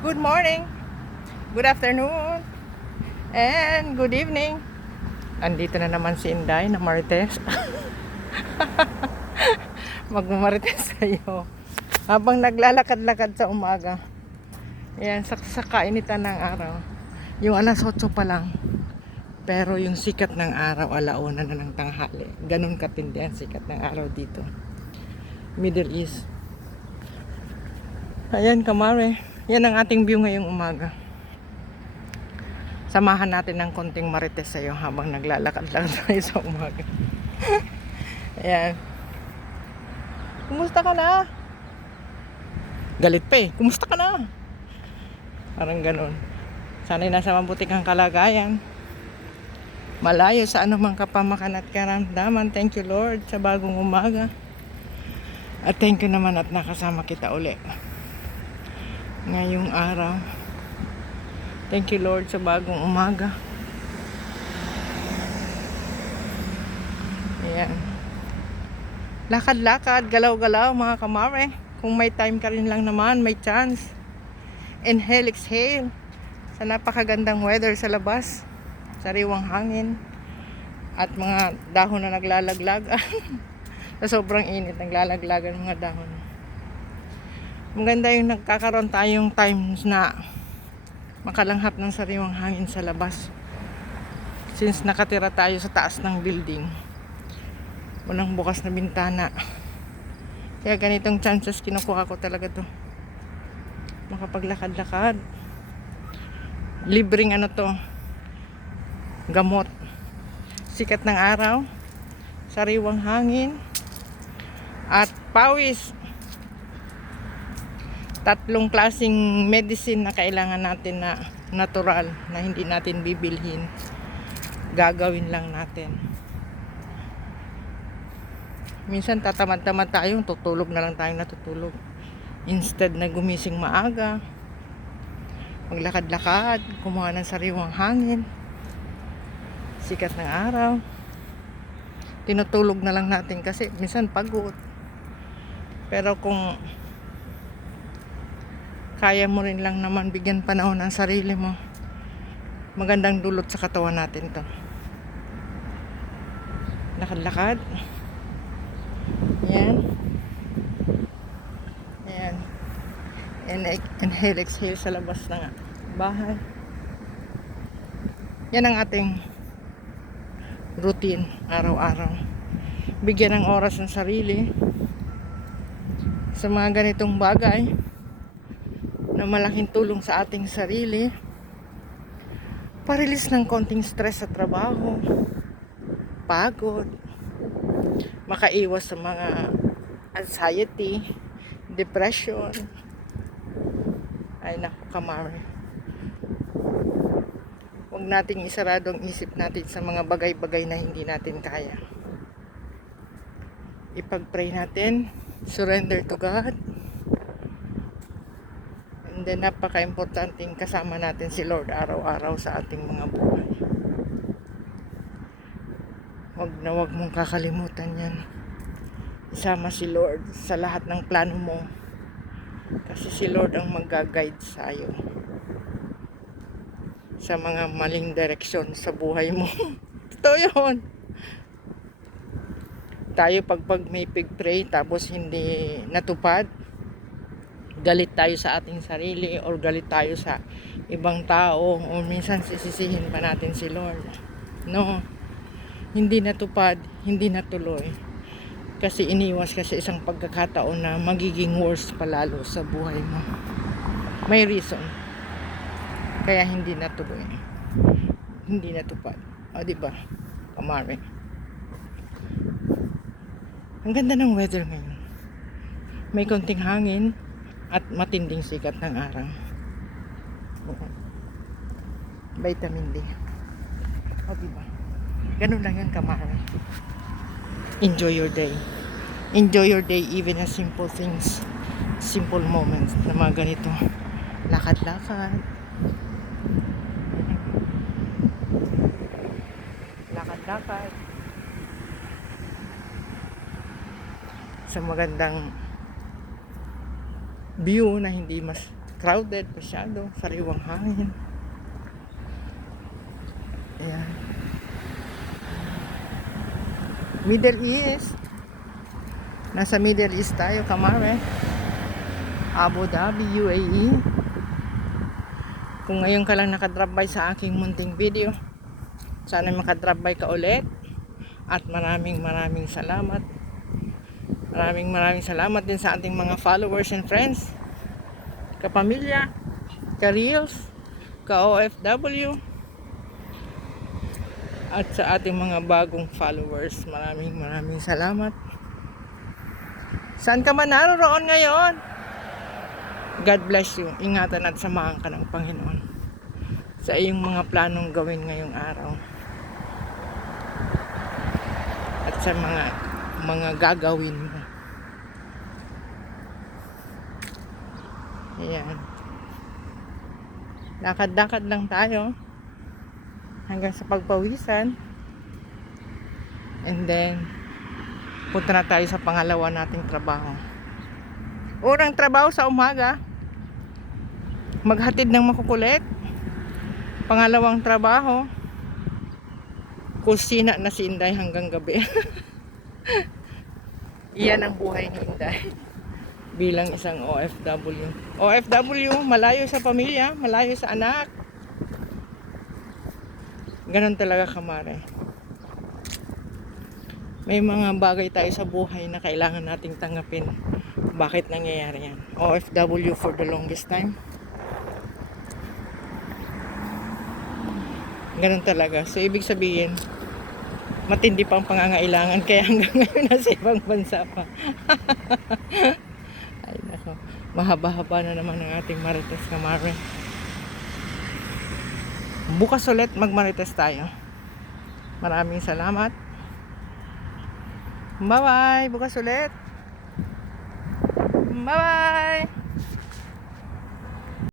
Good morning, good afternoon, and good evening. Andito na naman si Inday na Marites. Magmamarites sa'yo. Habang naglalakad-lakad sa umaga. Ayan, sa kainitan ng araw. Yung alas 8 pa lang. Pero yung sikat ng araw, alauna na ng tanghali. Ganun katindi ang sikat ng araw dito. Middle East. Ayan, kamare. Yan ang ating view ngayong umaga. Samahan natin ng konting marites sa'yo habang naglalakad-lakad tayo sa umaga. Ayan. Kumusta ka na? Galit pa eh. Kumusta ka na? Parang ganun. Sana'y nasa mabuti kang kalagayan. Malayo sa anumang kapamakan at karamdaman. Thank you Lord sa bagong umaga. At thank you naman at nakasama kita uli ngayong araw. Thank you Lord sa bagong umaga. Ayan. Lakad-lakad, galaw-galaw mga kamare. Kung may time ka rin lang naman, may chance. Inhale, exhale. Sa napakagandang weather sa labas. Sariwang hangin. At mga dahon na naglalaglag. Sa sobrang init, naglalaglagan mga dahon. Maganda yung nagkakaroon tayong times na makalanghap ng sariwang hangin sa labas. Since nakatira tayo sa taas ng building, walang bukas na bintana. Kaya ganitong chances kinukuha ko talaga to. Makapaglakad-lakad. Libreng gamot. Sikat ng araw, sariwang hangin, at pawis. Tatlong klaseng medicine na kailangan natin na natural, na hindi natin bibilhin. Gagawin lang natin. Minsan tatamad-tamad tayo, tutulog na lang tayong natutulog. Instead na gumising maaga, maglakad-lakad, kumuha ng sariwang hangin, sikat ng araw. Tinutulog na lang natin kasi minsan pagod. Pero kung kaya mo rin lang naman bigyan panahon ng sarili mo, magandang dulot sa katawan natin to. Lakad-lakad. Yan. Ayan. Inhale, exhale sa labas ng bahay. Yan ang ating routine araw-araw. Bigyan ng oras ng sarili sa mga ganitong bagay na malaking tulong sa ating sarili. Pa-release ng konting stress sa trabaho, pagod, makaiwas sa mga anxiety, depression. Ay naku kamare, huwag nating isarado ang isip natin sa mga bagay-bagay na hindi natin kaya. Ipag-pray natin, surrender to God, and then napaka-importanting kasama natin si Lord araw-araw sa ating mga buhay. Huwag mong kakalimutan yan. Isama si Lord sa lahat ng plano mo. Kasi si Lord ang mag-guide sa'yo sa mga maling direksyon sa buhay mo. Totoo yun. Tayo pag may pig-pray tapos hindi natupad, galit tayo sa ating sarili or galit tayo sa ibang tao o minsan sisisihin pa natin si Lord. No. Hindi natupad, hindi natuloy. Kasi iniwas ka sa isang pagkakataon na magiging worse palalo sa buhay mo. May reason. Kaya hindi natuloy. Hindi natupad. O diba? Kamare. Ang ganda ng weather ngayon. May konting hangin at matinding sikat ng araw. Vitamin D. O diba? Ganun lang yun kamare. Enjoy your day. Enjoy your day even as simple things, simple moments na mga ganito. Lakad-lakad. Lakad-lakad. Sa magandang view na hindi mas crowded masyado, sariwang hangin. Ayan. Middle East. Nasa Middle East tayo, kamare. Abu Dhabi, UAE. Kung ngayon ka lang nakadrop by sa aking munting video, sana makadrop by ka ulit. At maraming salamat. Maraming salamat din sa ating mga followers and friends, kapamilya, ka-reels, ka-OFW, at sa ating mga bagong followers. Maraming salamat. Saan ka man naroon ngayon, God bless you. Ingatan at samahan ka ng Panginoon sa iyong mga planong gawin ngayong araw at sa mga gagawin mo. Ayan. Lakad-lakad lang tayo hanggang sa pagpawisan, and then punta na tayo sa pangalawa nating trabaho. Unang trabaho sa umaga, maghatid ng makukulit. Pangalawang trabaho, kusina na si Inday hanggang gabi. Iyan ang buhay ni Inday bilang isang OFW. OFW, malayo sa pamilya, malayo sa anak. Ganon talaga, kamare. May mga bagay tayo sa buhay na kailangan nating tanggapin. Bakit nangyayari yan? OFW for the longest time. Ganon talaga. So, ibig sabihin, matindi pang pangangailangan, kaya hanggang ngayon nasa ibang bansa pa. Ay nako, mahaba-haba na naman ang ating Marites, kamare. Bukas ulit mag-Marites tayo. Maraming salamat. Bye bye, bukas ulit. Bye bye.